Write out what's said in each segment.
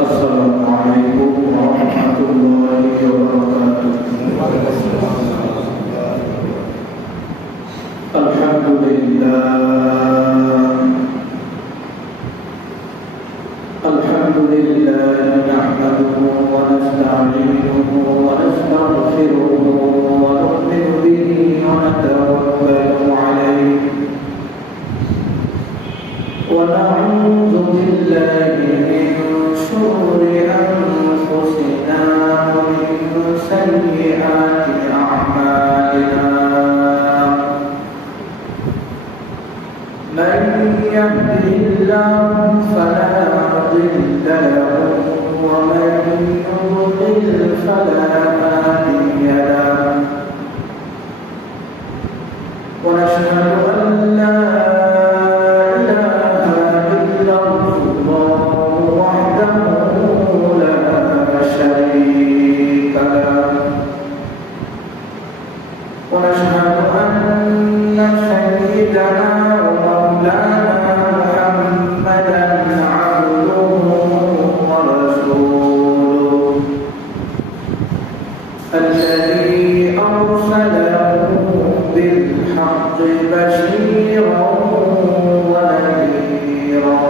السلام عليكم ورحمة الله وبركاته. الحمد لله نحمده ونستعينه ونستغفره ونؤمن به ونتوكل عليه ونعوذ بالله من شرور أنفسنا ومن سيئات أعمالنا. من يهده الله فلا مضل له ومن يضلل فلا هادي له. ونشهد أن لا ونشهد أن سيدنا ومولانا محمدا عبده ورسوله الذي أرسله بالحق بشيرا ونذيرا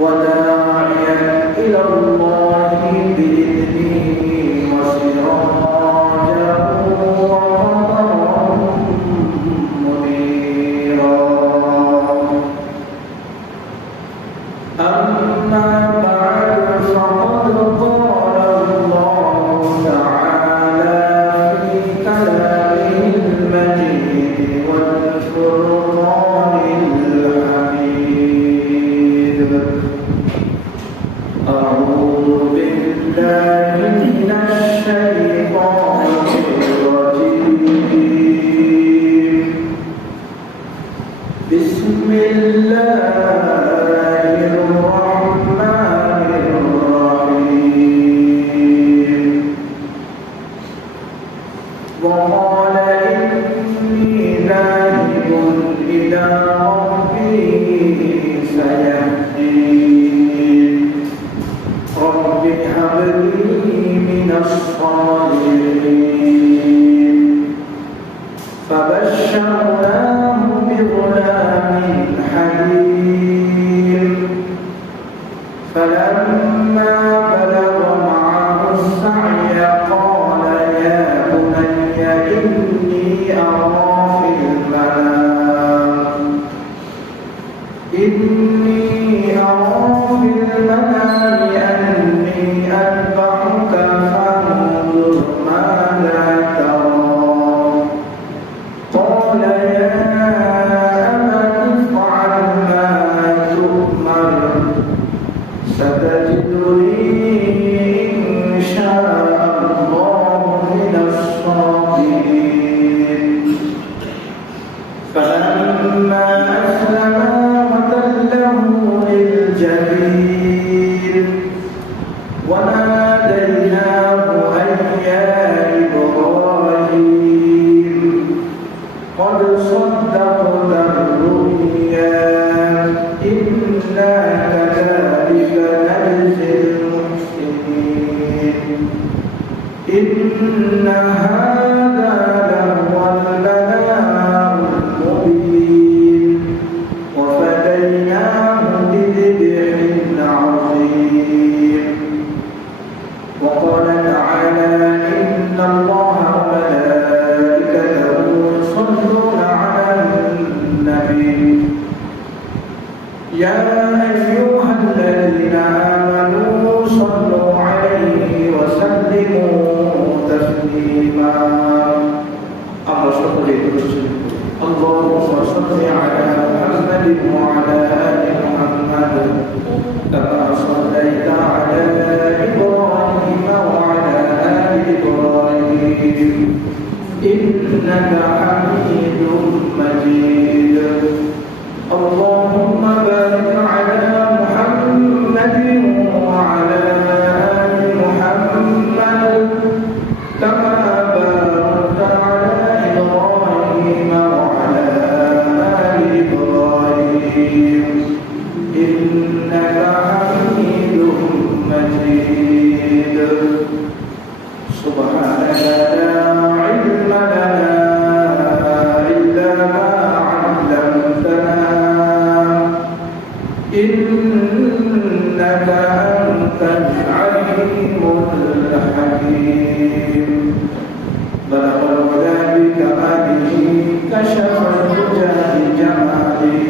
وداعيا إلى الله بإذنه وسراجا وقمرا منيرا. أما بعد فقد قال الله تعالى في كلامه المجيد والفرقان الحميد. أعوذ بالله من الشيطان الرجيم. بسم الله الرحمن الرحيم. وقال إني ذاهب إلى ربي سيهدين. رب هب لي من الصالحين. فبشرناه بغلام حليم. فلما بلغ معه السعي قال يا بني إني أرى في المنام أني أذبحك فانظر ماذا ترى. قال يا أبت افعل ما تؤمر ستجدني إن شاء الله من الصابرين. فلما أسلما وتله للجبين وناديناه أن يا إبراهيم قد صدقت الرؤيا إنا كذلك نجزي المحسنين. إن هذا لهو البلاء المبين وفديناه بذبح عظيم. وقال تعالى إن الله وملائكته يصلون على النبي يا أيها الذين آمنوا صلوا عليه وسلموا تسليما. اللهم صل على محمد وعلى آل محمد كما صليت على إبراهيم وعلى آل إبراهيم إنك حميد مجيد. اللهم بارك على محمد وعلى آل محمد كما باركت على إبراهيم وعلى آل إبراهيم حميد مجيد سبحانك لا علم لنا إلا ما علمتنا إنك أنت العليم الحكيم بلغ الهدى بكماله كشف الهدى بجماله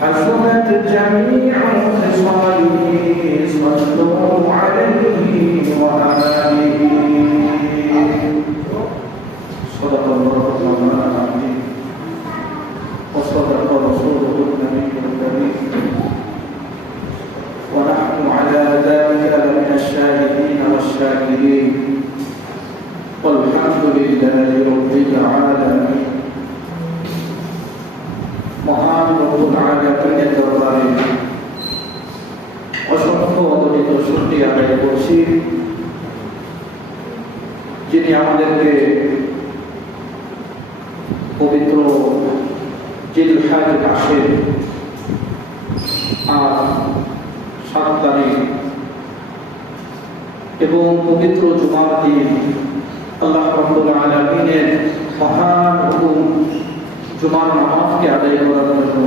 حسنت جميع خصاله صلوا عليه وآله صدق الله العظيم وصدق رسوله النبي الكريم ونحن على ذلك لمن الشاهدين والشاكرين والحمد لله رب العالمين মহান রব্বুল আলামিনের দরবারে অসংখ্য অগণিত শুকরিয়া আদায় করছি যিনি আমাদেরকে পবিত্র জিলহজ মাসের 7 তারিখ এবং পবিত্র জুমার দিন আল্লাহ রাব্বুল আলামিনের মহান হুকুম জুমার নামাজকে আদায় করার জন্য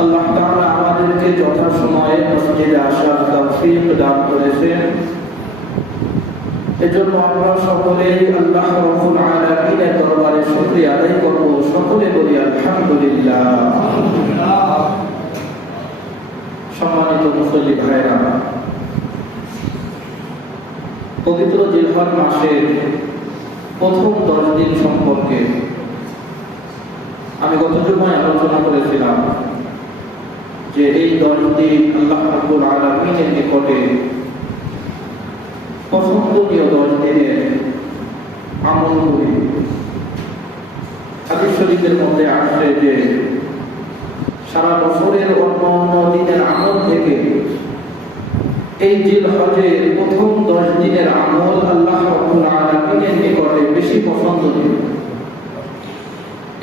আল্লাহ তাআলা আমাদেরকে যথাসময়ে মসজিদে আসার তৌফিক দান করেছেন। এজন্য আমরা সকলেই আল্লাহ রাব্বুল আলামিনের দরবারে শুকরিয়া আদায় করব। সকলে বলি আলহামদুলিল্লাহ। সম্মানিত মুসল্লি ভাইরা, পবিত্র জিলহজ মাসের প্রথম 10 দিন সম্পর্কে আমি গত জুমায় আলোচনা করেছিলাম যে এই 10 দিন আল্লাহ রাব্বুল আলামিনের নিকটে পছন্দনীয় 10 দিনের আমলগুলি হাদিস শরীফের মধ্যে আসছে যে সারা বছরের অন্যান্য দিনের আমল থেকে এই জিলহজের প্রথম 10 দিনের আমল আল্লাহ রাব্বুল আলামিনের নিকটে বেশি পছন্দনীয়।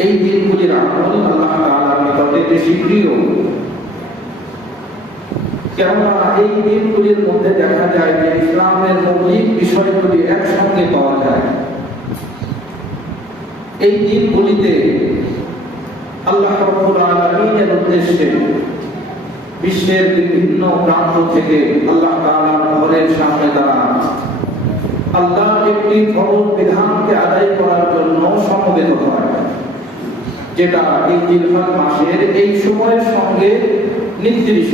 এই দিনগুলির আমল আল্লাহ তাআলার নিকটে বেশি প্রিয়। কেননা এই দিনগুলির মধ্যে দেখা যায় যে ইসলামের মৌলিক বিষয়গুলি একসঙ্গে পাওয়া যায়। এই দিনগুলিতে আল্লাহ রাব্বুল আলামিনের উদ্দেশ্যে বিশ্বের বিভিন্ন প্রান্ত থেকে আল্লাহ তাআলার ঘরের সামনে দাঁড়া আল্লাহর একটি ফরজ বিধানকে আদায় করার জন্য সমবেত হয়, যেটা এই জিলহজ মাসের এই সময়ের সঙ্গে নির্দিষ্ট।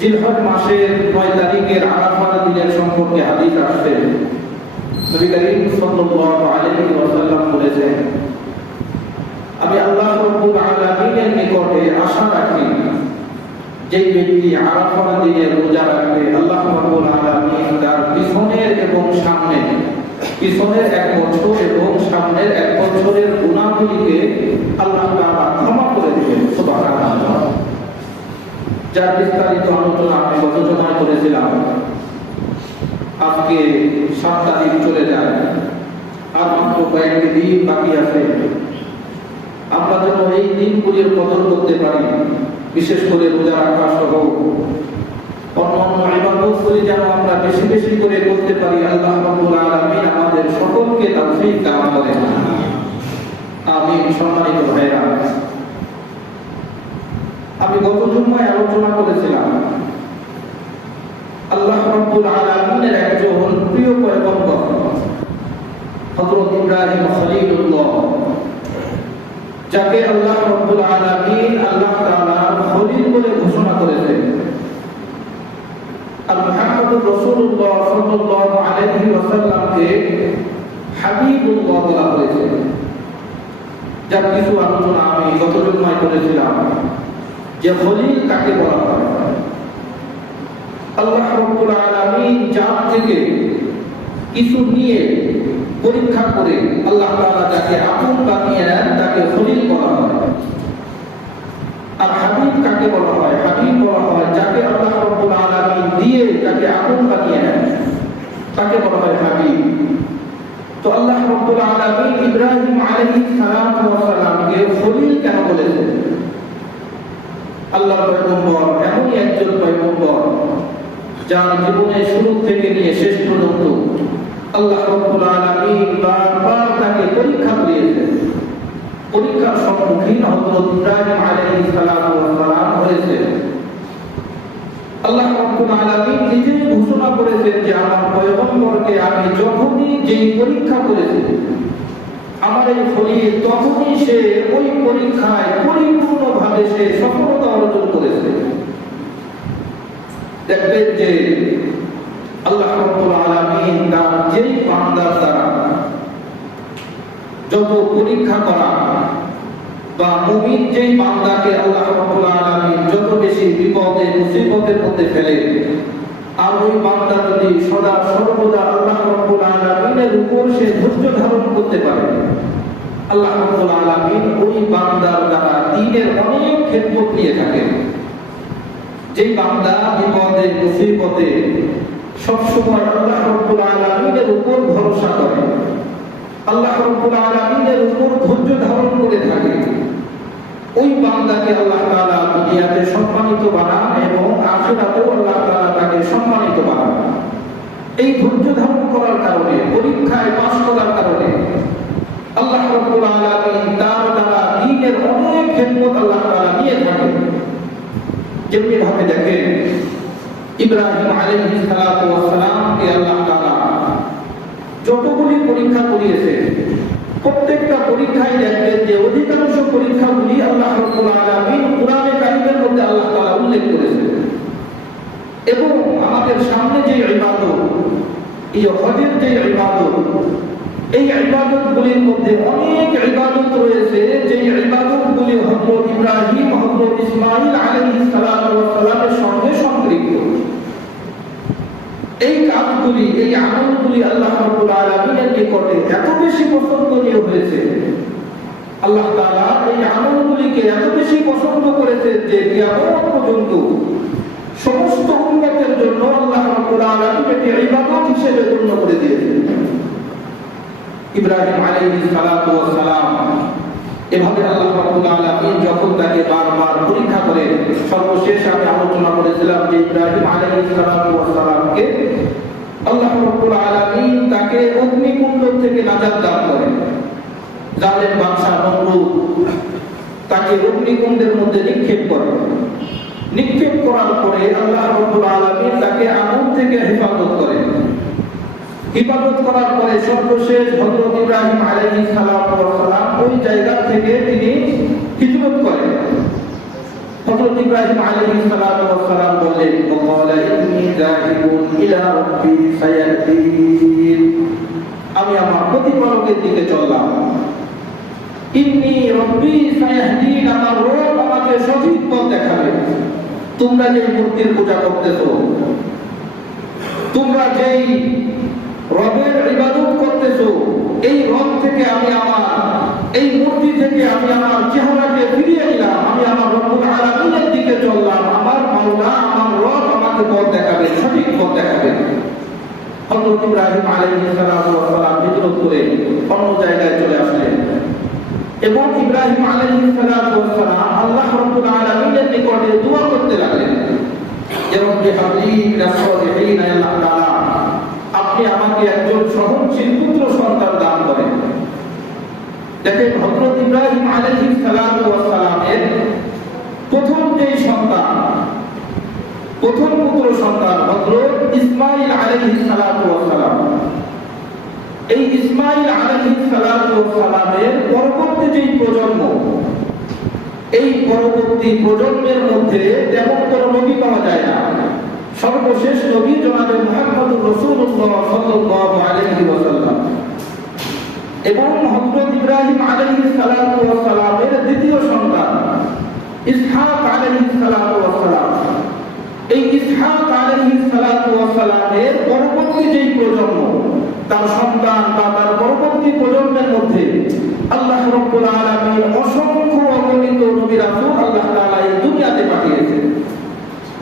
জিলহজ মাসের 9 তারিখের আরাফার দিনের সম্পর্কে হাদিস আসছে। নবী করিম সাল্লাল্লাহু আলাইহি ওয়াসাল্লাম বলেছেন, আমি আল্লাহ রাব্বুল আলামিনের নিকটে আশা রাখি যে ব্যক্তি আরাফার দিনে রোজা রাখবে আল্লাহ রাব্বুল আলামিন তার পিছনের এবং সামনের, পিছনের 1 বছর এবং সামনের 1 বছরের গুনাহগুলিকে আল্লাহ তাআলা ক্ষমা করে দিবেন। সুবহানাল্লাহ। যার বিস্তারিত আলোচনা আমি গত জুমায় করেছিলাম। আজকে 7 তারিখ চলে যায়, আর মাত্র কয়েকটি দিন বাকি আছে। আমরা যেন এই দিনগুলির কদর করতে পারি, বিশেষ করে রোজা রাখা সহ অন্যান্য ইবাদতগুলি যেন আমরা বেশি বেশি করে করতে পারি। আল্লাহ রাব্বুল আলামিন আমাদের সকলকে তৌফিক দান করেন। আমিন। সম্মানিত ভাইরা, আমি গত জুমায় আলোচনা করেছিলাম আল্লাহ রাব্বুল আলামিনের একজন প্রিয় পয়গম্বর হযরত ইব্রাহিম খলিলুল্লাহ, যাকে আল্লাহ রাব্বুল আলামিন আল্লাহ তাআলার খলিল বলে ঘোষণা করেছেন। আর মুহাম্মদুর রাসূলুল্লাহ সাল্লাল্লাহু আলাইহি ওয়াসাল্লামকে হাবিবুল্লাহ বলা হয়েছে। যার কিছু আলোচনা আমি গত জুমায় করেছিলাম যে খলিল কাকে বলা হয়। আল্লাহ রাব্বুল আলামিন জাত থেকে কিছু নিয়ে পরীক্ষা করে আল্লাহ তাআলা যাকে আপন বানিয়ে নেন তাকে খলিল বলা হয়। আর হাবিব কাকে বলা হয়? হাবিব বলা হয় যাকে আল্লাহ রাব্বুল আলামিন দিয়ে তাকে আপন বানিয়ে নেন, তাকে বলা হয় হাবিব। তো আল্লাহ রাব্বুল রাব্বুল আলামিন ইব্রাহিম আলাইহিস সালাতু ওয়াস সালামকে খলিল কেন বলেছেন? আল্লাহর পয়গম্বর এমনই একজন পয়গম্বর যার জীবনের শুরু থেকে নিয়ে শেষ পর্যন্ত আল্লাহ রাব্বুল আলামিন বারবার তাকে পরীক্ষা করিয়েছেন। পরীক্ষার সম্মুখীন হযরত ইব্রাহিম আলাইহিস সালাতু ওয়াস সালাম হয়েছে। আল্লাহ রাব্বুল আলামিন নিজেই ঘোষণা করেছেন যে আমার পয়গম্বরকে আমি যখনই যেই পরীক্ষা করেছি, আমার এই খলিল তখনই সে ওই পরীক্ষায় পরিপূর্ণভাবে সে সফলতা অর্জন করেছে। দেখবেন যে আল্লাহ রাব্বুল আলামিন তার যেই বান্দার দ্বারা যত পরীক্ষা করা বা মুমিন যেই বান্দাকে আল্লাহ রাব্বুল আলামিন যত বেশি বিপদে মুসিবতের মধ্যে ফেলে, আর ওই বান্দা যদি সদা সর্বদা আল্লাহ রাব্বুল আলামিনের উপর সে ধৈর্য ধারণ করতে পারে, আল্লাহ রাব্বুল আলামিন ওই বান্দার দ্বারা দ্বীনের অনেক খেদমত নিয়ে থাকেন। যেই বান্দা বিপদে মুসিবতে সবসময় আল্লাহ রাব্বুল আলামিনের উপর ভরসা করে, আল্লাহ রাব্বুল আলামিনের উপর ধৈর্য ধারণ করে থাকে, ওই বান্দাকে আল্লাহ তাআলা দুনিয়াতে সম্মানিত বানান এবং আখিরাতেও আল্লাহ তাআলা তাকে সম্মানিত বানান। এই ধৈর্য ধারণ করার কারণে, পরীক্ষায় পাস করার কারণে আল্লাহ রাব্বুল আলামিন তার দ্বারা দ্বীনের অনেক খেদমত আল্লাহ তাআলা নিয়ে থাকেন। যেমনি ভাবে দেখেন ইব্রাহিম আলাইহিস সালাতু ওয়াস সালামকে আল্লাহ তাআলা যতগুলি পরীক্ষা করিয়েছে, প্রত্যেকটা পরীক্ষায় দেখবেন যে অধিকাংশ পরীক্ষাগুলি আল্লাহ রাব্বুল আলামিন কুরআনে কারীমের মধ্যে আল্লাহ তাআলা উল্লেখ করেছেন। এবং আমাদের সামনে যে ইবাদত, এই হজের যে ইবাদত, এই ইবাদতগুলির মধ্যে অনেক ইবাদত রয়েছে যে ইবাদতগুলি হযরত ইব্রাহিম, হযরত ইসমাঈল আলাইহিস সালাতু ওয়াস সালামের সঙ্গে সম্পৃক্ত। এই কাজগুলি, এই আমলগুলি আল্লাহ রাব্বুল আলামিনের নিকটে এত বেশি পছন্দনীয় হয়েছে, আল্লাহ তাআলা এই আমলগুলিকে এত বেশি পছন্দ করেছেন যে কিয়ামত পর্যন্ত সমস্ত উম্মতের জন্য আল্লাহ রাব্বুল আলামিন এটি ইবাদত হিসেবে গণ্য করে দিয়েছেন। ইব্রাহিম আলাইহিস সালাতু ওয়াস সালাম এভাবে আল্লাহ রাব্বুল আলামিন যখন তাকে বারবার পরীক্ষা করে, সর্বশেষ আমি আলোচনা করেছিলাম যে ইব্রাহিম আলাইহিস সালাতু ওয়াস সালামকে আল্লাহ রাব্বুল আলামিন তাকে অগ্নিকুণ্ড থেকে নাজাত দান করেন। জালেম বাদশা নমরুদ তাকে অগ্নিকুণ্ডের মধ্যে নিক্ষেপ করে। নিক্ষেপ করার পরে আল্লাহ রাব্বুল আলামিন তাকে আগুন থেকে হেফাজত করেন। ইবাদত করার পরে সর্বশেষ হযরত ইব্রাহিম আলাইহিস সালাতু ওয়াস সালাম ওই জায়গা থেকে তিনি হিজরত করেন। হযরত ইব্রাহিম আলাইহিস সালাতু ওয়াস সালাম বললেন, ওয়াকালা ইন্নী যাহিবুন ইলা রাব্বি সায়াহদিন, আমি আমার প্রতিপালকের দিকে চললাম। ইন্নী রাব্বি সায়াহদিন, আমার রব আমাকে সঠিক পথ দেখাবে। তোমরা যে মূর্তির পূজা করতেছো, তোমরা যেই রবের ইবাদত করতেছো, এই রব থেকে আমি আমার, এই মূর্তি থেকে আমি আমার চেহারাকে ফিরিয়ে নিলাম, আমি আমার রব্বুল আলামিনের দিকে চললাম। আমার মাওলা, আমার রব আমাকে পথ দেখাবে, সঠিক পথ দেখাবে। হযরত ইব্রাহিম আলাইহিস সালাতু ওয়াস সালাম হিজরত করে অন্য জায়গায় চলে আসলেন এবং ইব্রাহিম আলাইহিস সালাতু ওয়াস সালাম আল্লাহ রাব্বুল আলামিনের নিকটে দোয়া করতে লাগলেন, ইয়া রাব্বি হাবলি মিনাস সালিহিন, আল্লাহ তাআলা আপনি আমাকে একজন সহনশীল পুত্র সন্তান দান করেন। দেখেন হযরত ইব্রাহিম আলাইহিস সালাতু ওয়াস সালামের প্রথম যে সন্তান, প্রথম পুত্র সন্তান হযরত ইসমাঈল আলাইহিস সালাতু ওয়াস সালাম। এই ইসমাঈল আলাইহিস সালাতু ওয়াস সালামের পরবর্তী যে প্রজন্ম, এই পরবর্তী প্রজন্মের মধ্যে তেমন কোনো নবী পাওয়া যায় না। সর্বশেষ নবী জনাবে মুহাম্মদুর রাসূলুল্লাহ সাল্লাল্লাহু আলাইহি ওয়াসাল্লাম এবং হযরত ইব্রাহিম আলাইহিস সালাতু ওয়াস সালামের দ্বিতীয় সন্তান ইসহাক আলাইহিস সালাতু ওয়াস সালাম। এই ইসহাক আলাইহিস সালাতু ওয়াস সালামের পরবর্তী যে প্রজন্ম, তার সন্তান বা তার পরবর্তী প্রজন্মের মধ্যে আল্লাহ রাব্বুল আলামিন অসংখ্য অগণিত নবী রাসূল আল্লাহ তাআলা এই দুনিয়াতে পাঠিয়েছেন।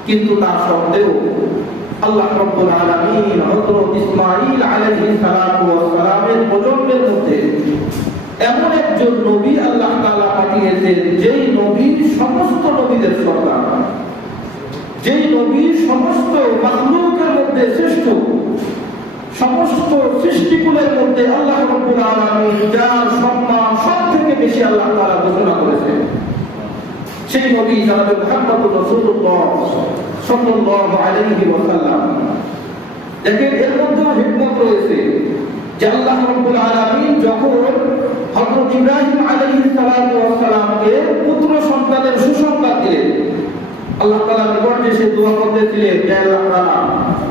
কিন্তু তার সত্ত্বেও আল্লাহ রাব্বুল আলামিন হযরত ইসমাঈল আলাইহিস সালাতু ওয়াস সালামের প্রজন্মের মধ্যে এমন একজন নবী আল্লাহ তাআলা পাঠিয়েছেন, যেই নবী সমস্ত নবীদের সরদার, যেই নবী সমস্ত মাখলুকের মধ্যে শ্রেষ্ঠ, সমস্ত সৃষ্টিকুলের মধ্যে আল্লাহ রাব্বুল আলামিন যার সম্মান সবথেকে বেশি আল্লাহ তাআলা ঘোষণা করেছেন, সেই নবী জনাব মুহাম্মদুর রাসূলুল্লাহ সাল্লাল্লাহু আলাইহি ওয়াসাল্লাম। দেখেন এর মধ্যে হিকমত রয়েছে যে আল্লাহ রাব্বুল আলামিন যখন হযরত ইব্রাহিম আলাইহিস সালাতু ওয়াস সালামকে পুত্র সন্তানের সুসংবাদ দিলেন, আল্লাহ তাআলা নিকটে সে দোয়া করতেছিলেন যে আল্লাহ তাআলা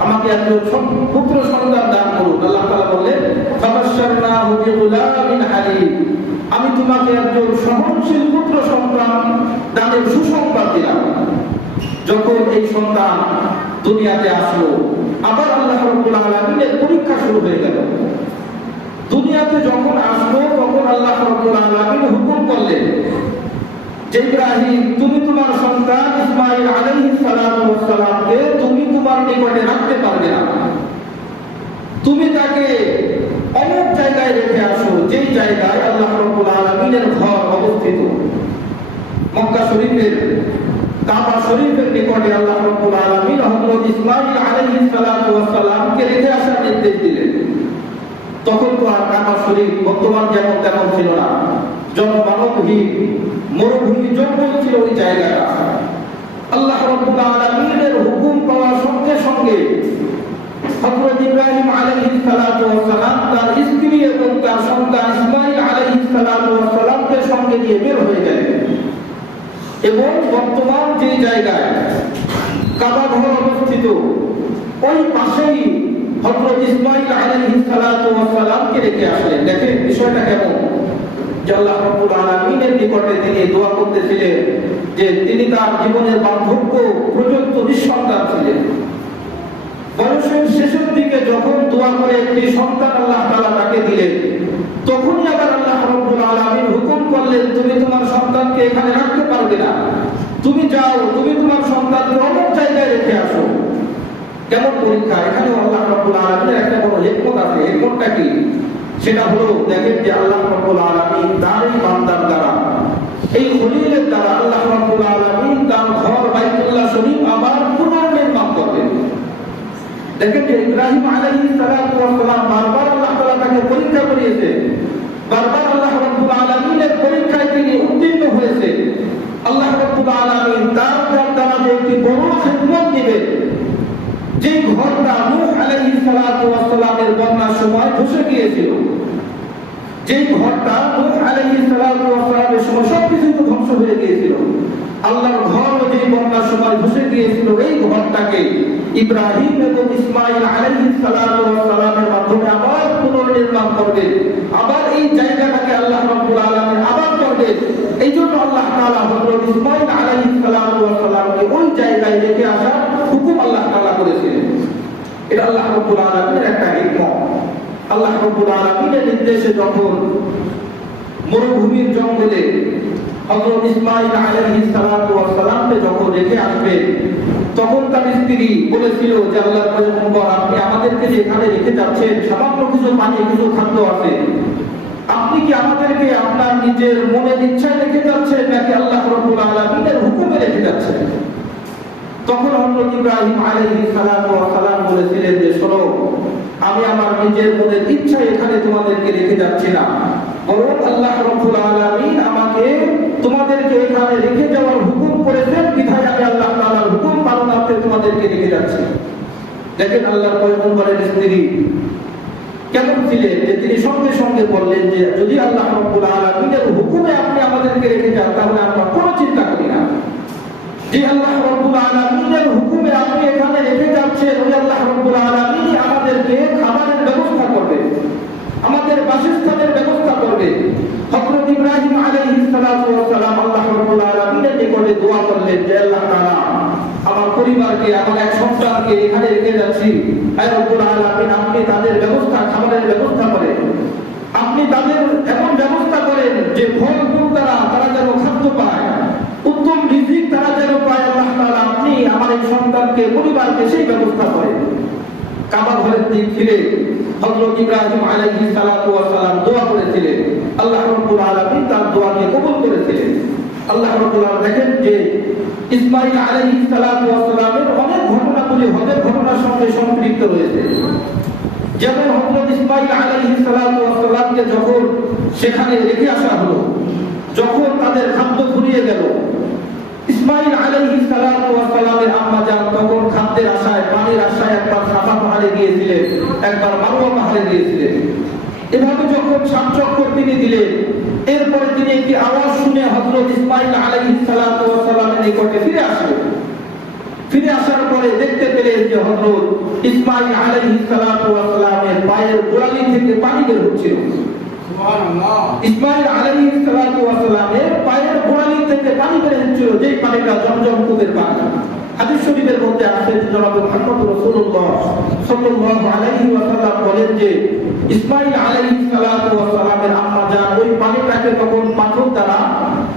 আমাকে একজন পুত্র সন্তান দান করুন। আল্লাহ তাআলা বললেন ফাবাশশারনাহু বিগুলামিন হালিম, আমি তোমাকে একজন সহনশীল পুত্র সন্তান দানের সুসংবাদ দিলাম। যখন এই সন্তান দুনিয়াতে আসলো, আবার আল্লাহ রাব্বুল আলামিনের পরীক্ষা শুরু হয়ে গেল। দুনিয়াতে যখন আসলো তখন আল্লাহ রাব্বুল আলামিন হুকুম করলেন যে ইব্রাহিম, তুমি তোমার সন্তান ইসমাঈল আলাইহিস সালাতু ওয়াস সালামকে তুমি তোমার নিকটে রাখতে পারবে না, তুমি তাকে অমুক জায়গায় রেখে আসো, যেই জায়গায় আল্লাহ রাব্বুল আলামিনের ঘর অবস্থিত। মক্কা শরীফের কাবা শরীফের নিকটে আল্লাহ রাব্বুল আলামিন হযরত ইসমাঈল আলাইহিস সালাতু ওয়াস সালামকে রেখে আসার নির্দেশ দিলেন। তখন তো আর কাবা শরীফ বর্তমান যেমন তেমন ছিল না, জনমানবহীন মরুভূমি জঙ্গল ছিল ওই জায়গাটা। আল্লাহ রাব্বুল আলামিনের হুকুম পাওয়ার সঙ্গে সঙ্গে হযরত ইব্রাহিম আলাইহিস সালাতু ওয়াস সালাম তার স্ত্রী এবং তার সন্তান ইসমাঈল আলাইহিস সালাতু ওয়াস সালামকে সঙ্গে নিয়ে বের হয়ে গেলেন এবং বর্তমান যে জায়গায় কাবা ঘর অবস্থিত ওই পাশেই হযরত ইসমাঈল আলাইহিস সালাতু ওয়াস সালামকে রেখে আসলেন। দেখেন বিষয়টা কেমন, যে আল্লাহ রাব্বুল আলামিনের নিকটে তিনি দোয়া করতেছিলেন যে তিনি তার জীবনের বার্ধক্য পর্যন্ত নিঃসন্তান ছিলেন। বয়সের শেষের দিকে যখন দোয়া করে একটি সন্তান আল্লাহ তাআলা তাকে দিলেন, তখনই আবার আল্লাহ রাব্বুল আলামিন হুকুম করলেন তুমি তোমার সন্তানকে এখানে রাখতে পারবে না, তুমি যাও, তুমি তোমার সন্তানকে অমুক জায়গায় রেখে আসো। কেমন পরীক্ষা! এখানে আল্লাহ রাব্বুল আলামিনের একটা বড় হিকমত আছে। হিকমতটা কি? সেটা হলো, দেখেন যে আল্লাহ রাব্বুল আলামিন তার এই বান্দার দ্বারা, এই খলিলের দ্বারা আল্লাহ রাব্বুল আলামিন তার ঘর বাইতুল্লাহ শরীফ আবার পুনর্নির্মাণ করবেন। দেখেন যে ইব্রাহিম আলাইহিস সালাতু ওয়াস সালাম বারবার আল্লাহ তাআলা তাকে পরীক্ষা করিয়েছে, বারবার আল্লাহ রাব্বুল আলামিনের পরীক্ষায় তিনি উত্তীর্ণ হয়েছে। আল্লাহ রাব্বুল আলামিন তার দ্বারা যে একটি বড় খিদমত দিবেন, যে ঘরটা নূহ আলাইহিস সালাতু ওয়াস সালামের বন্যার সময় ধসে গিয়েছিল, যে ঘরটা নূহ আলাইহিস সালাতু ওয়াস সালামের সময় সবকিছু ধ্বংস হয়ে গিয়েছিল, আল্লাহর ঘর যে বন্যার সময় ধসে গিয়েছিল, এই ঘরটাকে ইব্রাহিম এবং ইসমাঈল আলাইহিস সালাতু ওয়াস সালামের মাধ্যমে আবার পুনর্নির্মাণ করবে, আবার এই জায়গাটাকে আল্লাহ রাব্বুল আলামিন আবার করবে। এইজন্য আল্লাহ তাআলা হযরত ইসমাঈল আলাইহিস সালাতু ওয়াস সালামকে ওই জায়গায় রেখে আসার হুকুম আল্লাহ তাআলা করেছিলেন। এটা আল্লাহ রাব্বুল আলামিনের একটা হিকমত। আল্লাহ রাব্বুল আলামিনের নির্দেশে যখন মরুভূমির জঙ্গলে হযরত ইসমাঈল আলাইহিস সালাতু ওয়াস সালামকে যখন রেখে আসবে, তখন তার স্ত্রী বলেছিল যে আল্লাহর পয়গম্বর, আপনি আমাদেরকে যে এখানে রেখে যাচ্ছেন, সামান্য কিছু পানি কিছু খাদ্য আছে, আপনি কি আমাদেরকে আপনার নিজের মনের ইচ্ছায় রেখে যাচ্ছেন নাকি আল্লাহ রাব্বুল আলামিনের হুকুমে রেখে যাচ্ছেন? তখন হযরত ইব্রাহিম আলাইহিস সালাতু ওয়াস সালাম বলেছিলেন যে শোনো, আমি আমার নিজের মনের ইচ্ছায় এখানে তোমাদেরকে রেখে যাচ্ছি না, বরং আল্লাহ রাব্বুল আলামিন আমাকে তোমাদেরকে এখানে রেখে যাওয়ার হুকুম করেছেন, বিধায় আমি আল্লাহ তাআলার হুকুম পালনার্থে তোমাদেরকে রেখে যাচ্ছি। দেখেন আল্লাহর পয়গম্বরের স্ত্রী কেমন ছিলেন, যে তিনি সঙ্গে সঙ্গে বললেন যে যদি আল্লাহ রাব্বুল আলামিনের হুকুমে আপনি আমাদেরকে রেখে যান, তাহলে আমরা কোনো চিন্তা করি না। যে আল্লাহ রাব্বুল আলামিনের হুকুমে আপনি এখানে রেখে যাচ্ছেন, ওই আল্লাহ রাব্বুল আলামিন আমাদেরকে খাবারের ব্যবস্থা করবে, আমাদের বাসস্থানের ব্যবস্থা করবে। হযরত ইব্রাহিম আলাইহিস সালাতু ওয়াস সালাম আল্লাহ রাব্বুল আলামিনের নিকটে দোয়া করলেন যে আল্লাহ তাআলা, আমার পরিবারকে, আমার এক সন্তানকে এখানে রেখে যাচ্ছি, হে রব্বুল আলামিন আপনি তাদের ব্যবস্থা, খাবারের ব্যবস্থা করেন, আপনি তাদের এমন ব্যবস্থা করেন যে ফল ফুল দ্বারা তারা যেন খাদ্য পায়, উত্তম রিজিক তারা যেন পায়। আল্লাহ তাআলা আপনি আমার এই সন্তানকে পরিবারকে সেই ব্যবস্থা করে। কাবা ঘরের দিক ফিরে হযরত ইব্রাহিম আলাইহিস সালাতু ওয়াস সালাম দোয়া করেছিলেন, আল্লাহ রাব্বুল আলামিন তার দোয়াকে কবুল করেছিলেন। আল্লাহ রাব্বুল আলামিন দেখেন যে ইসমাঈল আলাইহিস সালাতু ওয়াস সালামের অনেক ঘটনাগুলি হজের ঘটনার সঙ্গে সম্পৃক্ত রয়েছে। যেমন হযরত ইসমাঈল আলাইহিস সালাতু ওয়াস সালামকে যখন সেখানে রেখে আসা হলো, যখন তাদের খাদ্য ফুরিয়ে গেল, ইসমাঈল আলাইহিস সালাতু ওয়াস সালামের আম্মা জান তখন খাদ্যের আশায়, পানির আশায় একবার সাফা পাহাড়ে গিয়েছিলেন, একবার মারওয়া পাহাড়ে গিয়েছিলেন। এভাবে যখন 7 চক্কর তিনি দিলেন, এরপরে তিনি একটি আওয়াজ শুনে হযরত ইসমাঈল আলাইহিস সালাতু ওয়াস সালামের নিকটে ফিরে আসলেন। ফিরে আসার পরে দেখতে পেলেন যে হযরত ইসমাঈল আলাইহিস সালাতু ওয়াস সালামের পায়ের গোড়ালি থেকে পানি বের হচ্ছিল। সুবহানাল্লাহ। ইসমাঈল আলাইহিস সালাতু ওয়াস সালামের পায়ের গোড়ালি থেকে পানি বের হচ্ছিল, যেই পানিটা জমজম কূপের পানি। হাদিস শরীফের মধ্যে আছে যে জনাব মুহাম্মদ রাসূলুল্লাহ সাল্লাল্লাহু আলাইহি ওয়াসাল্লাম বলেন যে ইসমাঈল আলাইহিস সালাতু ওয়াস সালামের আম্মা জান ওই পানিটাকে তখন পাথর দ্বারা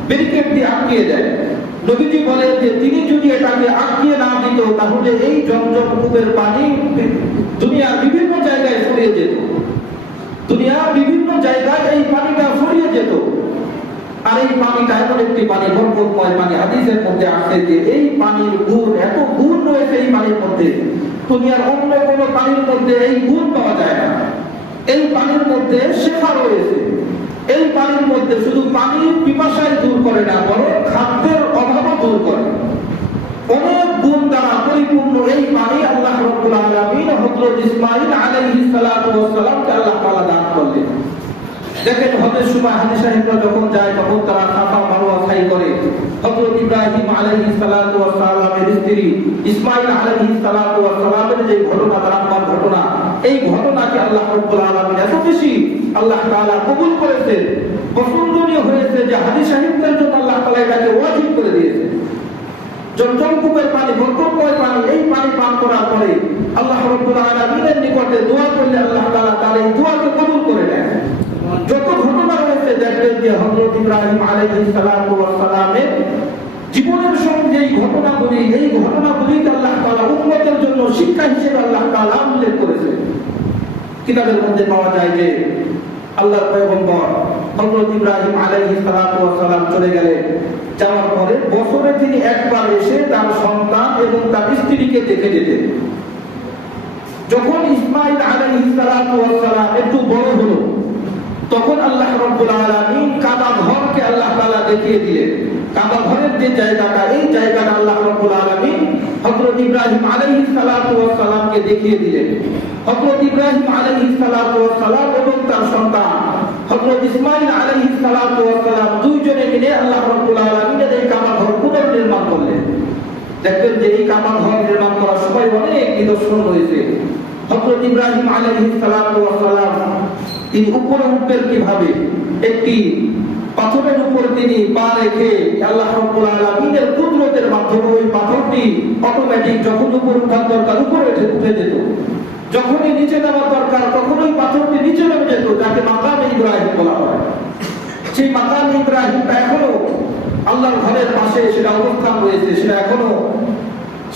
ব্যারিকেড দিয়ে আটকিয়ে দেয়। নবীজি বলেন যে তিনি যদি এটাকে আটকিয়ে না দিত তাহলে এই জমজম কূপের পানি দুনিয়ার বিভিন্ন জায়গায় ছড়িয়ে যেত। দুনিয়ার বিভিন্ন জায়গায় এই পানিটা ছড়িয়ে যেত। আর এই পানিটা এমন একটি পানি, বরকতময় পানি। হাদিসের মধ্যে আসছে যে এই পানির গুণ, এত গুণ রয়েছে এই পানির মধ্যে, দুনিয়ার অন্য কোনো পানির মধ্যে এই গুণ পাওয়া যায় না। এই পানির মধ্যে শেফা রয়েছে। এই পানির মধ্যে শুধু পানির পিপাসায় দূর করে না, বরং খাদ্যের অভাবও দূর করে। অনেক গুণ দ্বারা পরিপূর্ণ এই পানি আল্লাহ রাব্বুল আলামিন হযরত ইসমাঈল আলাইহিস সালাতু ওয়াস সালামকে আল্লাহ তাআলা দান করলেন। দেখেন হজের সময় হাজী সাহেবরা যখন যায় তখন তারা সাফা মারওয়া সাই করে। হযরত ইব্রাহিম আলাইহিস সালাতু ওয়াস সালামের স্ত্রী ইসমাঈল আলাইহিস সালাতু ওয়াস সালামের যে ঘটনা, তার ঘটনা, এই ঘটনাকে আল্লাহ রাব্বুল আলামিন এত বেশি আল্লাহ তাআলা কবুল করেছেন, পছন্দনীয় হয়েছে যে হাজী সাহেবদের জন্য আল্লাহ তাআলা এটাকে ওয়াজিব করে দিয়েছেন। জমজম কূপের পানি, বরকতময় পানি, এই পানি পান করার পরে আল্লাহ রাব্বুল আলামিনের নিকটে দোয়া করলে আল্লাহ তাআলা তার এই দোয়াকে কবুল করে নেন। যত ঘটনা রয়েছে দেখবেন যে হযরত ইব্রাহিম আলাইহিস সালাতু ওয়াস সালামের জীবনের সঙ্গে এই ঘটনাগুলিকে আল্লাহ তাআলা উম্মতের জন্য শিক্ষা হিসেবে আল্লাহ তাআলা উল্লেখ করেছেন। কিতাবের মধ্যে পাওয়া যায় যে আল্লাহর পয়গম্বর হযরত ইব্রাহিম আলাইহিস সালাতু ওয়াস সালাম চলে গেলেন। যাওয়ার পরে বছরে তিনি একবার এসে তার সন্তান এবং তার স্ত্রীকে দেখে যেতেন। যখন ইসমাঈল আলাইহিস সালাতু ওয়াস সালাম একটু বড় হলো, তখন আল্লাহ রাব্বুল আলামিন কাবা ঘরকে আল্লাহ তাআলা দেখিয়ে দিলেন। কাবা ঘরের যে জায়গাটা, এই জায়গাটা আল্লাহ রাব্বুল আলামিন হযরত ইব্রাহিম আলাইহিস সালাতু ওয়াস সালামকে দেখিয়ে দিলেন। হযরত ইব্রাহিম আলাইহিস সালাতু ওয়াস সালাম এবং তার সন্তান হযরত ইসমাঈল আলাইহিস সালাতু ওয়াস সালাম দুইজনে মিলে আল্লাহ রাব্বুল আলামিনের এই কাবা ঘর পুনর্নির্মাণ করলেন। দেখবেন যে এই কাবা ঘর নির্মাণ করার সময় অনেক নিদর্শন রয়েছে। হযরত ইব্রাহিম আলাইহিস সালাতু ওয়াস সালাম তিনি উপরে উঠবেন কিভাবে, একটি পাথরের উপর তিনি পা রেখে আল্লাহ রাব্বুল আলামিনের কুদরতের মাধ্যমে ওই পাথরটি অটোমেটিক যখন উপর উঠার দরকার উপরে উঠে যেত, যখনই নিচে নামার দরকার তখন ওই পাথরটি নিচে নেমে যেত, যাকে মাকাম ইব্রাহিম বলা হয়। সেই মাকাম ইব্রাহিমটা এখনো আল্লাহর ঘরের পাশে সেটা অবস্থান রয়েছে, সেটা এখনো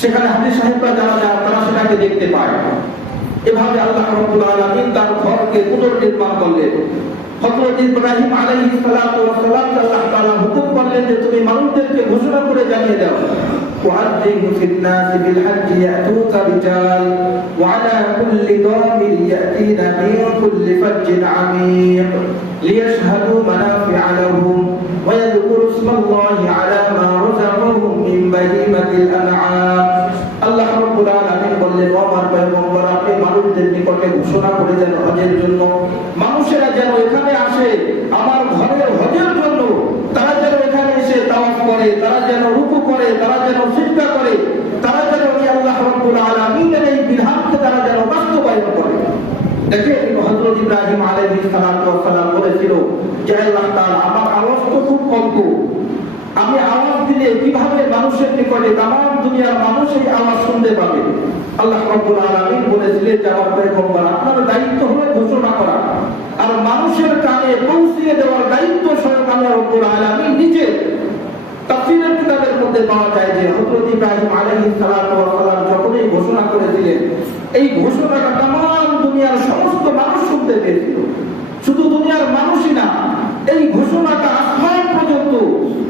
সেখানে হাজী সাহেবরা যারা যায় তারা সেটাকে দেখতে পায়। এভাবে আল্লাহ রাব্বুল আলামিন তার ঘরকে পুনর্নির্মাণ করলেন। হযরত ইব্রাহিম আলাইহিস সালাতু ওয়াস সালাম আল্লাহ তাআলা হুকুম করলেন যে তুমি মানুষদেরকে ঘোষণা করে জানিয়ে দাও, وَأَذِّنْ فِي النَّاسِ بِالْحَجِّ يَأْتُوكَ رِجَالًا وَعَلَى كُلِّ ضَامِرٍ يَأْتِينَ مِنْ كُلِّ فَجٍّ عَمِيقٍ لِيَشْهَدُوا مَنَافِعَ لَهُمْ وَيَذْكُرُوا اسْمَ اللَّهِ عَلَى مَا رَزَقَهُم مِّن بَهِيمَةِ الْأَنْعَامِ। আল্লাহ রাব্বুল আলামিন বললেন, ও আমার পয়গম্বর, আপনি মানুষদের নিকটে ঘোষণা করে দেন হজের জন্য, মানুষেরা যেন এখানে আসে আমার ঘরের হজের জন্য, তারা যেন এখানে এসে তাওয়াফ করে, তারা যেন রুকু করে, তারা যেন সিজদা করে, তারা যেন আল্লাহ রাব্বুল আলামিনের এই বিধানকে তারা যেন বাস্তবায়ন করে। দেখেন হযরত ইব্রাহিম আলাইহিস সালাতু ওয়াস সালাম বলেছিল যে আল্লাহ তাআলা আমার আওয়াজ তো খুব কম, আমি আওয়াজ দিলে কিভাবে মানুষের নিকটে তাম দুনিয়ার মানুষ এই আওয়াজ শুনতে পাবে। আল্লাহ রাব্বুল আলামিন বলেছিলেন যে আমার পয়গম্বর, আপনার দায়িত্ব হলো ঘোষণা করা, আর মানুষের কানে পৌঁছিয়ে দেওয়ার দায়িত্ব স্বয়ং আল্লাহ রাব্বুল আলামিন নিজে। তাফসীরের কিতাবের মধ্যে মধ্যে পাওয়া যায় যে হযরত ইব্রাহিম আলাইহিস সালাতু ওয়াস সালাম যখন এই ঘোষণা করেছিলেন, এই ঘোষণাটা তামাম দুনিয়ার সমস্ত মানুষ শুনতে পেয়েছিল। শুধু দুনিয়ার মানুষই না, এই ঘোষণাটা আসমান পর্যন্ত,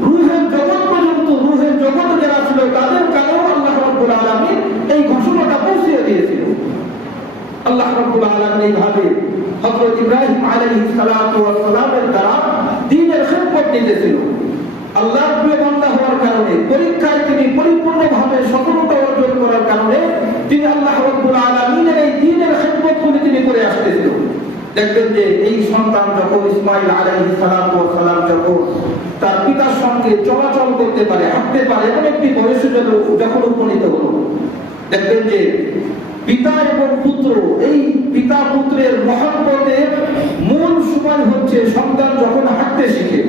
রূহের জগৎ পর্যন্ত, রূহের জগৎ যারা ছিল তাদের কানেও আল্লাহ রাব্বুল আলামিন এই ঘোষণাটা পৌঁছে দিয়েছিল। আল্লাহ রাব্বুল আলামিন এইভাবে হযরত ইব্রাহিম আলাইহিস সালাতু ওয়াস সালামের দ্বারা দ্বীনের খিদমত দিতেছিল। আল্লাহর প্রিয় বান্দা হওয়ার কারণে, পরীক্ষায় তিনি পরিপূর্ণভাবে সফলতা অর্জন করার কারণে তিনি আল্লাহ রাব্বুল আলামিনের এই দ্বীনের খিদমতগুলি তিনি করে আসতেছিল। দেখবেন যে এই সন্তান যখন ইসমাঈল আলাইহিস সালাতু ওয়াস সালাম যখন তার পিতার সঙ্গে চলাচল করতে পারে, হাঁটতে পারে, এমন একটি বয়সে যখন উপনীত হলো, দেখবেন যে পিতা এবং পুত্র, এই পিতা পুত্রের মহব্বতের মূল সময় হচ্ছে সন্তান যখন হাঁটতে শিখে।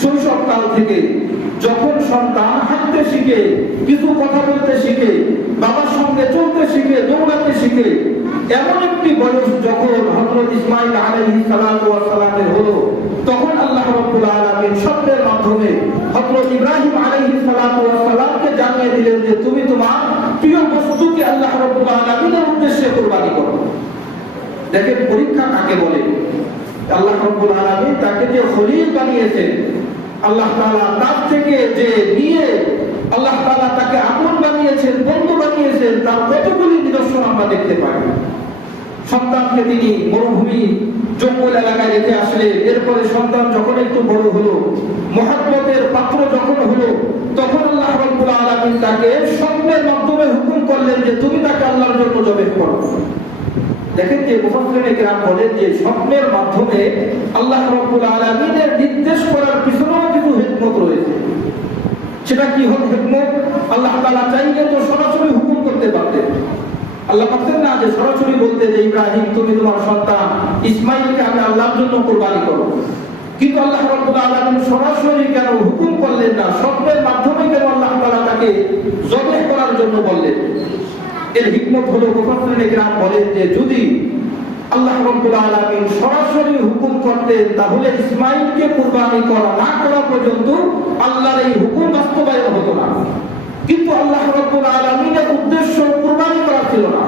শৈশবকাল থেকে যখন সন্তান হাঁটতে শিখে, কিছু কথা বলতে শিখে, বাবার সঙ্গে চলতে শিখে, দৌড়াতে শিখে, এমন একটি বয়স যখন হযরত ইসমাঈল আলাইহিস সালাতু ওয়াস সালামের হলো, তখন আল্লাহ রাব্বুল আলামিন স্বপ্নের মাধ্যমে হযরত ইব্রাহিম আলাইহিস সালাতু ওয়াস সালামকে জানিয়ে দিলেন যে তুমি তোমার প্রিয় বস্তুকে আল্লাহ রাব্বুল আলামিনের উদ্দেশ্যে কুরবানি করো। দেখেন পরীক্ষা কাকে বলে। আল্লাহ রাব্বুল আলামিন তাকে যে খলিল বানিয়েছেন, আল্লাহ তাআলা তার থেকে যে নিয়ে আল্লাহ তাআলা তাকে আপন বানিয়েছেন, বন্ধু বানিয়েছেন, তার কতগুলি নিদর্শন আমরা দেখতে পাই। সন্তানকে তিনি মরুভূমি জঙ্গল এলাকায় রেখে আসলে, এরপরে সন্তান যখন একটু বড় হলো, মহব্বতের পাত্র যখন হলো, তখন আল্লাহ রাব্বুল আলামিন তাকে স্বপ্নের মাধ্যমে হুকুম করলেন যে তুমি তাকে আল্লাহর জন্য জবেহ করো। দেখেন যে মুফাসসিরিনে কেরাম বলেন যে স্বপ্নের মাধ্যমে আল্লাহ রাব্বুল আলামিনের নির্দেশ করার পিছনেও কিছু হিকমত রয়েছে। সেটা কি হল হিকমত? আল্লাহ তাআলা চাইলে তো সরাসরি হুকুম করতে পারতেন। আল্লাহ পারতেন না যে সরাসরি বলতে যে ইব্রাহিম তুমি তোমার সন্তান ইসমাঈলকে আমি আল্লাহর জন্য কুরবানি করো, কিন্তু আল্লাহ রাব্বুল আলামিন সরাসরি কেন হুকুম করলেন না, স্বপ্নের মাধ্যমে কেন আল্লাহ তাআলা তাকে জবেহ করার জন্য বললেন? এর হিকমত হলো, মুফাসসিরিনে কেরাম বলেন যে যদি আল্লাহ রাব্বুল আলামিন সরাসরি হুকুম করতেন তাহলে ইসমাঈলকে কুরবানি করা না করা পর্যন্ত আল্লাহর এই হুকুম বাস্তবায়ন হতো না। কিন্তু আল্লাহ রাব্বুল আলামিনের উদ্দেশ্য কুরবানি করা ছিল না।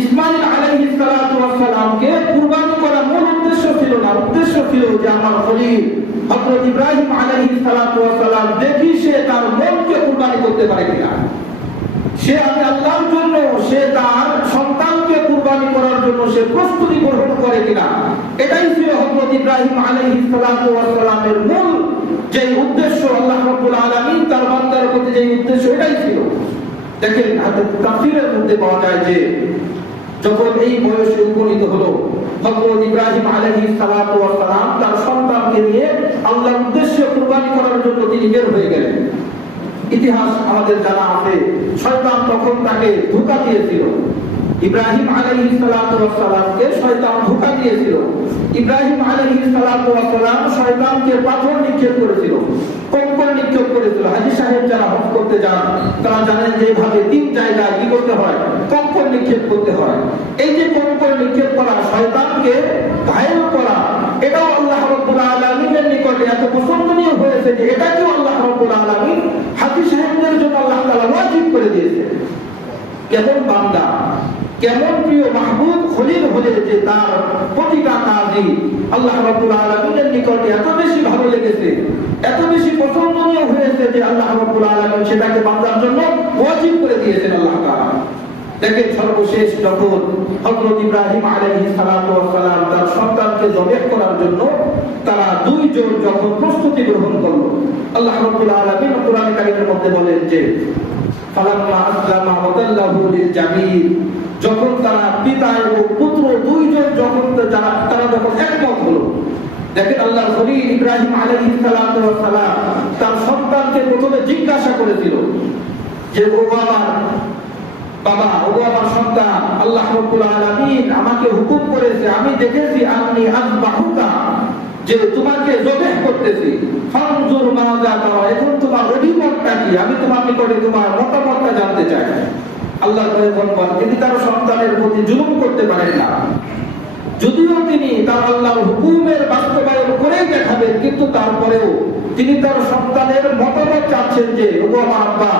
ইসমাঈল আলাইহিস সালাতু ওয়াস সালামকে কুরবানি করা মূল উদ্দেশ্য ছিল না। উদ্দেশ্য ছিল যে আমার খলিল হযরত ইব্রাহিম আলাইহিস সালাতু ওয়াস সালাম দেখি সে তার মনকে কুরবানি করতে পারে কিনা, সে আমি আল্লাহর জন্য, সে তার সন্তানকে কুরবানি করার জন্য সে প্রস্তুতি গ্রহণ করে কিনা। এটাই ছিল হযরত ইব্রাহিম আলাইহিস সালাতু ওয়াস সালামের মূল যে উদ্দেশ্য, আল্লাহ রাব্বুল আলামিন তার বান্দার প্রতি যে উদ্দেশ্য, এটাই ছিল। দেখেন তাফসীরের মধ্যে পাওয়া যায় যে যখন এই বয়সে উপনীত হলো হযরত ইব্রাহিম আলাইহিস সালাতু ওয়াস সালাম তার সন্তানকে নিয়ে আল্লাহর উদ্দেশ্যে কুরবানি করার জন্য তিনি বের হয়ে গেলেন। ইতিহাস আমাদের জানা আছে, শয়তান তখন তাকে ধোঁকা দিয়েছিল। ইব্রাহিম আলাইহিস সালাতু ওয়াস সালামকে শয়তান ধোঁকা দিয়েছিল। ইব্রাহিম আলাইহিস সালাতু ওয়াস সালাম শয়তানকে পাথর নিক্ষেপ করেছিল, কঙ্কর নিক্ষেপ করেছিল। হাজী সাহেব যারা হজ করতে যান তারা জানেন যে এইভাবে তিন জায়গায় কি করতে হয়, কঙ্কর নিক্ষেপ করতে হয়। এই যে কঙ্কর নিক্ষেপ করা, শয়তানকে ঘায়েল করা, এটাও আল্লাহ রাব্বুল আলামিনের নিকটে এত পছন্দনীয় হয়েছে যে এটাকেও আল্লাহ রাব্বুল আলামিন হাজী সাহেবদের জন্য আল্লাহ তাআলা ওয়াজিব করে দিয়েছে। কেমন বান্দা, কেমন প্রিয় মাহবুব খলিল হলে যে তার প্রতিটা কাজই আল্লাহ রাব্বুল আলামিনের নিকটে এত বেশি ভালো লেগেছে, এত বেশি পছন্দনীয় হয়েছে যে আল্লাহ রাব্বুল আলামিন সেটাকে বান্দার জন্য ওয়াজিব করে দিয়েছেন আল্লাহ তাআলা। দেখেন সর্বশেষ যখন হযরত ইব্রাহিম আলাইহিস সালাতু ওয়াস সালাম তার সন্তানকে জবেহ করার জন্য তারা দুইজন যখন প্রস্তুতি গ্রহণ করলো, আল্লাহ রাব্বুল আলামিন কোরআন কারীমের মধ্যে বলেন যে ফালাম্মা আসলামা ওয়া তাল্লাহু লিল জাবিন, যখন তারা পিতা এবং পুত্র দুইজন যখন তারা যখন একমত হলো। দেখেন আল্লাহর খলিল ইব্রাহিম আলাইহিস সালাতু ওয়াস সালাম তার সন্তানকে প্রথমে জিজ্ঞাসা করেছিল যে ও আমার বাবা, ও আমার সন্তান, আল্লাহ রাব্বুল আলামিন আমাকে হুকুম করেছে, আমি দেখেছি আন্নী আযবাহুকা, যে তোমাকে জবেহ করতেছি, ফানজুর মাযা তারা, এখন তোমার অভিমতটা কি, আমি তোমার নিকটে তোমার মতামতটা জানতে চাই। আল্লাহর পয়গম্বর তিনি তার সন্তানের প্রতি জুলুম করতে পারেন না, যদিও তিনি তার আল্লাহর হুকুমের বাস্তবায়ন করে করেই দেখাবেন, কিন্তু তারপরেও তিনি তার সন্তানের মতামত চাচ্ছেন যে ওগো আমার আব্বা,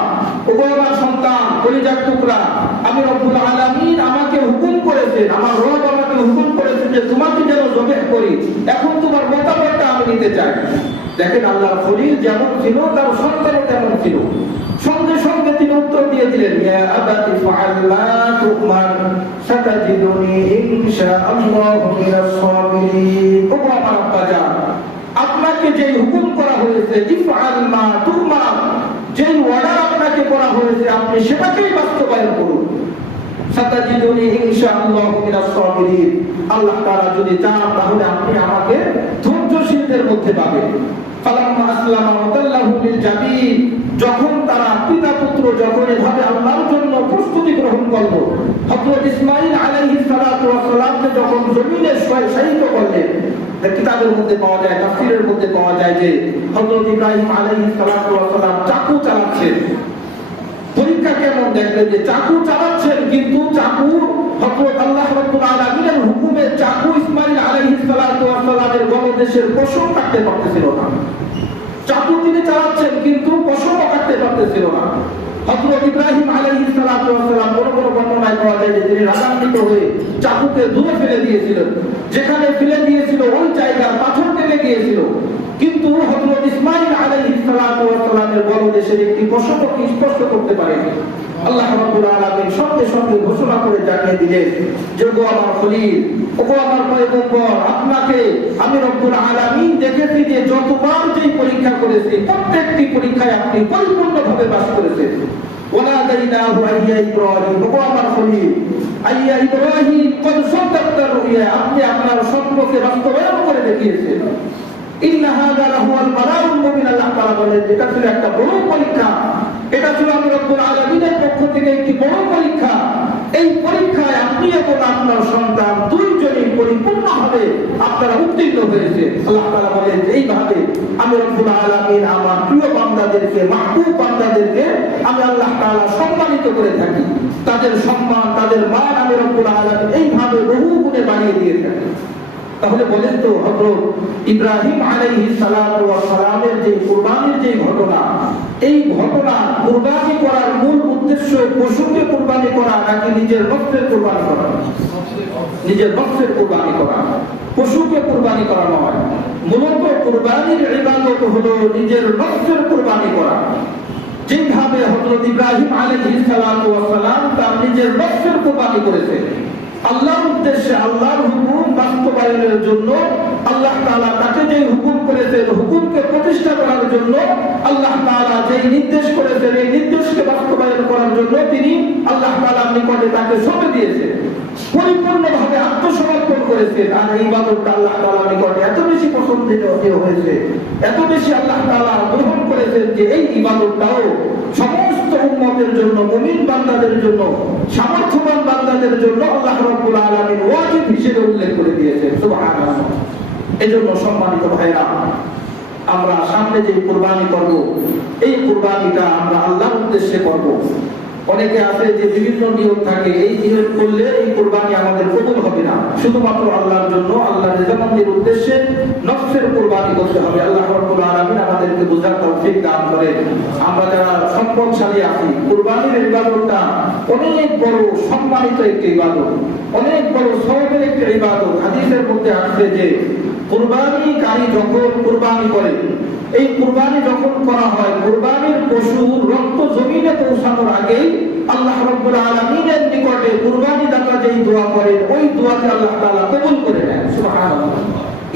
ওগো আমার সন্তান, কলিজার টুকরা, আমি রব্বুল আলামিন আমাকে হুকুম করেছেন, আমার রব আমাকে হুকুম করেছেন যে তোমাকে যেন জবেহ করি, এখন তোমার মতামতটা আমি নিতে চাই। দেখেন আল্লাহর খলিল যেমন ছিল তার সন্তানও তেমন ছিল। সঙ্গে সঙ্গে তিনি উত্তর দিয়ে দিলেন, ইয়া আবাতি ফাআল মা তুমার সাতাজিদুনি ইনশাআল্লাহু মিনাস সাবিরিন। ওগো আমার আব্বা জান, আপনাকে যে হুকুম করা হয়েছে, ইফআল মা তুমার, যে ওয়াদা আপনাকে করা হয়েছে আপনি সেটাকেই বাস্তবায়ন করুন। সাতাজিদুনি ইনশাআল্লাহু মিনাস সাবিরিন। আল্লাহ তাআলা যদি চান তাহলে আপনি আমাকে ধৈর্যশীলদের মধ্যে পাবেন। ফালাম্মা আসলামা ওয়া তাল্লাহু লিল জাবিন, যখন তারা পিতা পুত্র যখন এভাবে আল্লাহর জন্য প্রস্তুতি গ্রহণ করল, হযরত ইসমাঈল আলাইহিস সালাতু ওয়াস সালামকে যখন জমিনে শায়িত করলেন, কিতাবের মধ্যে পাওয়া যায়, তাফসীরের মধ্যে পাওয়া যায় যে হযরত ইব্রাহিম আলাইহিস সালাতু ওয়াস সালাম চাকু চালাচ্ছেন। পরীক্ষা কেমন দেখলেন যে চাকু চালাচ্ছেন, কিন্তু চাকু হযরত আল্লাহ রাব্বুল আলামিনের হুকুমে চাকু ইসমাঈল আলাইহিস সালাতু ওয়াস সালামের গলদেশের পশম কাটতে পারতেছিল না। চাকু তিনি চালাচ্ছেন কিন্তু পশমও কাটতে পারতেছিল না। হযরত ইব্রাহিম আলাইহিস সালাতু ওয়াস সালাম বড় বড় বর্ণনায় পাওয়া যায় যে তিনি রাগান্বিত হয়ে চাকুকে দূরে ফেলে দিয়েছিলেন। যেখানে ফেলে দিয়েছিল ওই জায়গা পাথর কেটে গিয়েছিল, কিন্তু হযরত ইসমাঈল আলাইহিস সালাতু ওয়াস সালামের গলদেশের একটি পশমও স্পর্শ করতে পারেনি। আল্লাহ রাব্বুল আলামিন সঙ্গে সঙ্গে ঘোষণা করে জানিয়ে দিলেন যে ওগো আমার খলিল, ওগো আমার পয়গম্বর, আপনাকে আমি রব্বুল আলামিন দেখেছি যে যতবার যেই পরীক্ষা করেছি প্রত্যেকটি পরীক্ষায় আপনি পরিপূর্ণভাবে পাস করেছেন। ওয়ানাদাইনাহু আইয়া ইব্রাহিম, ওগো আমার খলিল, আইয়া ইব্রাহিম কদ সাদাক্তা রুইয়া, আপনি আপনার স্বপ্নকে বাস্তবায়ন করে দেখিয়েছেন। ইন্না হাযা লাহুয়াল বালাউল মুবিন, আল্লাহ তাআলা বলেন এটা ছিল একটা বড় পরীক্ষা, এটা ছিল আমি রব্বুল আলামিনের পক্ষ থেকে একটি বড় পরীক্ষা। এই পরীক্ষায় আপনি এবং আপনার সন্তান দুইজনই পরিপূর্ণভাবে আপনারা উত্তীর্ণ হয়েছে। আল্লাহ তাআলা বলেন এইভাবে আমি রব্বুল আলামিন আমার প্রিয় বান্দাদেরকে, মাহবুব বান্দাদেরকে আমি আল্লাহ তাআলা সম্মানিত করে থাকি। তাদের সম্মান, তাদের মান আমি রব্বুল আলামিন এইভাবে বহু গুণে বাড়িয়ে দিয়ে থাকি। তাহলে বলেন তো হযরত ইব্রাহিম আলাইহিস সালাতু ওয়াস সালামের যে কুরবানির যে ঘটনা, এই ঘটনা কুরবানি করার মূল উদ্দেশ্য পশুকে কুরবানি করা নাকি নিজের নফসের কুরবানি করা? নিজের নফসের কুরবানি করা, পশুকে কুরবানি করা নয়। মূলত কুরবানির ইবাদত হলো নিজের নফসের কুরবানি করা। যেভাবে হযরত ইব্রাহিম আলাইহিস সালাতু ওয়াস সালাম তার নিজের নফসের কুরবানি করেছেন আল্লাহর উদ্দেশ্যে, আল্লাহর হুকুম বাস্তবায়নের জন্য, আল্লাহ তাআলা তাকে যে হুকুম করেছেন হুকুমকে প্রতিষ্ঠা করার জন্য, আল্লাহ তাআলা যে নির্দেশ করেছেন এই নির্দেশকে বাস্তবায়ন করার জন্য তিনি আল্লাহ তাআলার নিকটে তাকে সঁপে দিয়েছেন, পরিপূর্ণভাবে আত্মসমর্পণ করেছেন। আর এই ইবাদতটা আল্লাহ তাআলার নিকটে এত বেশি পছন্দনীয় হয়েছে, এত বেশি আল্লাহ তাআলা গ্রহণ করেছেন যে এই ইবাদতটাও সমস্ত উম্মতের জন্য, মুমিন বান্দাদের জন্য, সামর্থ্যবান বান্দাদের জন্য আল্লাহ রাব্বুল আলামিন ওয়াজিব হিসেবে উল্লেখ করে দিয়েছেন। সুবহানাল্লাহ। এজন্য সম্মানিত ভাইরা, আমরা সামনে যে কুরবানি করব, এই কুরবানিটা আমরা আল্লাহর উদ্দেশ্যে করব। অনেকে আছে যে বিভিন্ন নিয়ম থাকে, এই নিয়ম করলে এই কুরবানি আমাদের কবুল হবে না, শুধুমাত্র আল্লাহর জন্য, আল্লাহর রেজামন্দির উদ্দেশ্যে নফসের কুরবানি করতে হবে। আল্লাহ রাব্বুল আলামিন আমাদেরকে বোঝার তৌফিক দান করেন। আমরা যারা সম্পদশালী আছি, কুরবানির ইবাদতটা অনেক বড় সম্মানিত একটি ইবাদত, অনেক বড় সওয়াবের একটি ইবাদত। হাদিসের মধ্যে আসছে যে কুরবানিকারী যখন কুরবানি করে, এই কুরবানি যখন করা হয়, কুরবানির পশুর রক্ত জমিনে পৌঁছানোর আগেই আল্লাহ রাব্বুল আলামিনের নিকটে কুরবানি দাতা যেই দোয়া করেন ওই দোয়াকে আল্লাহ তাআলা কবুল করে নেন। সুবহানাল্লাহ।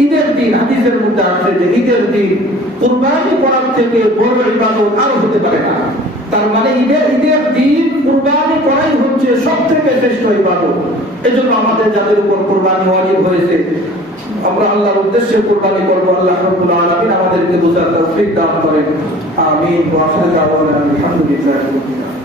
ঈদের দিন হাদিসের মধ্যে আসছে যে ঈদের দিন কুরবানি করার থেকে বড় ইবাদত আর হতে পারে না। তার মানে ঈদের দিন কুরবানি করাই হচ্ছে সবথেকে শ্রেষ্ঠ ইবাদত। এজন্য আমাদের যাদের উপর কুরবানি ওয়াজিব হয়েছে, আমরা আল্লাহর উদ্দেশ্যে কুরবানি করব। আল্লাহ রাব্বুল আলামিন আমাদেরকে বোঝার তৌফিক দান করেন। আমিন। ওয়া আখিরু দাওয়ানা আলহামদুলিল্লাহি রাব্বিল আলামিন।